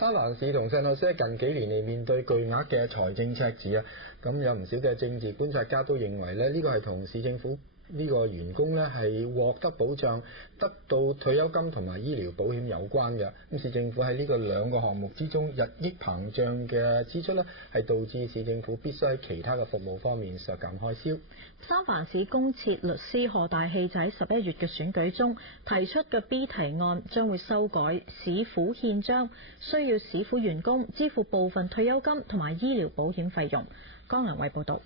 三藩市同聖荷西近幾年嚟面對巨額嘅財政赤字啊，咁有唔少嘅政治觀察家都認為咧，呢個係同市政府呢個員工咧係獲得保障、得到退休金同埋醫療保險有關嘅。咁市政府喺呢個兩個項目之中日益膨脹嘅支出咧，係導致市政府必須喺其他嘅服務方面削減開銷。三藩市公設律師何大器就喺11月嘅選舉中提出嘅 B 提案，將會修改市府憲章，需要市府員工支付部分退休金同埋醫療保險費用。江良偉報導。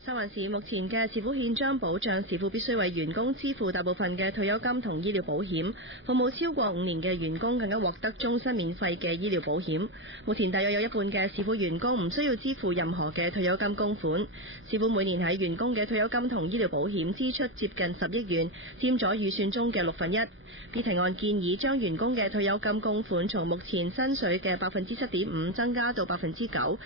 三藩市目前嘅市府憲章保障市府必須為員工支付大部分嘅退休金同醫療保險，服務超過5年嘅員工更加獲得終身免費嘅醫療保險。目前大約有一半嘅市府員工唔需要支付任何嘅退休金供款。市府每年喺員工嘅退休金同醫療保險支出接近10億元，佔咗預算中嘅1/6。B 提案建議將員工嘅退休金供款從目前薪水嘅7.5%增加到9%。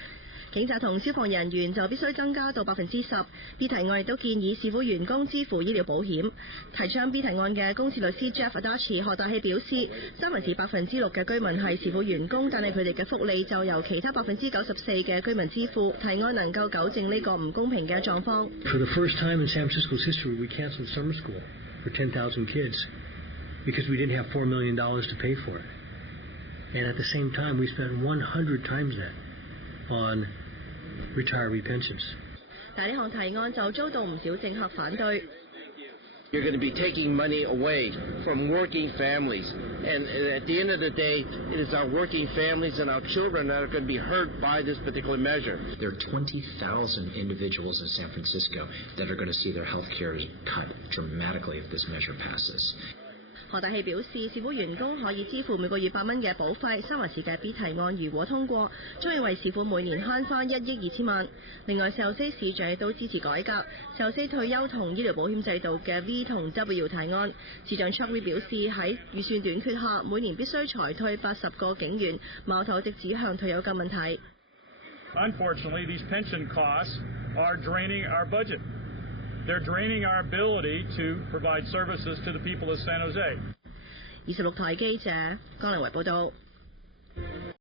警察同消防人員就必須增加到10%。B 提案亦都建議市府員工支付醫療保險。提倡 B 提案嘅公設律師 Jeff Adachi 何大器表示，三藩市6%嘅居民係市府員工，但係佢哋嘅福利就由其他94%嘅居民支付。提案能夠糾正呢個唔公平嘅狀況。For the first time in San Francisco's history, we canceled summer school for 10,000 kids because we didn't have $4 million to pay for it. And at the same time, we spent 100 times that on retiree pensions. 但呢項提案就遭到唔少政客反對。You're going to be taking money away from working families. And at the end of the day, it is our working families and our children that are going to be hurt by this particular measure. There are 20,000 individuals in San Francisco that are going to see their health care cut dramatically if this measure passes. 何大器表示，市府員工可以支付每個月8蚊嘅保費。三藩市嘅 B 提案如果通過，將要為市府每年慳翻1億2千萬。另外，聖荷西市長亦都支持改革聖荷西退休同醫療保險制度嘅 V 同 W 提案。市長 Chuck Reed 表示，喺預算短缺下，每年必須裁退80個警員，矛頭直指向退休金問題。Unfortunately, these pension costs are draining our budget. They're draining our ability to provide services to the people of San Jose. 26台記者江麗維報道。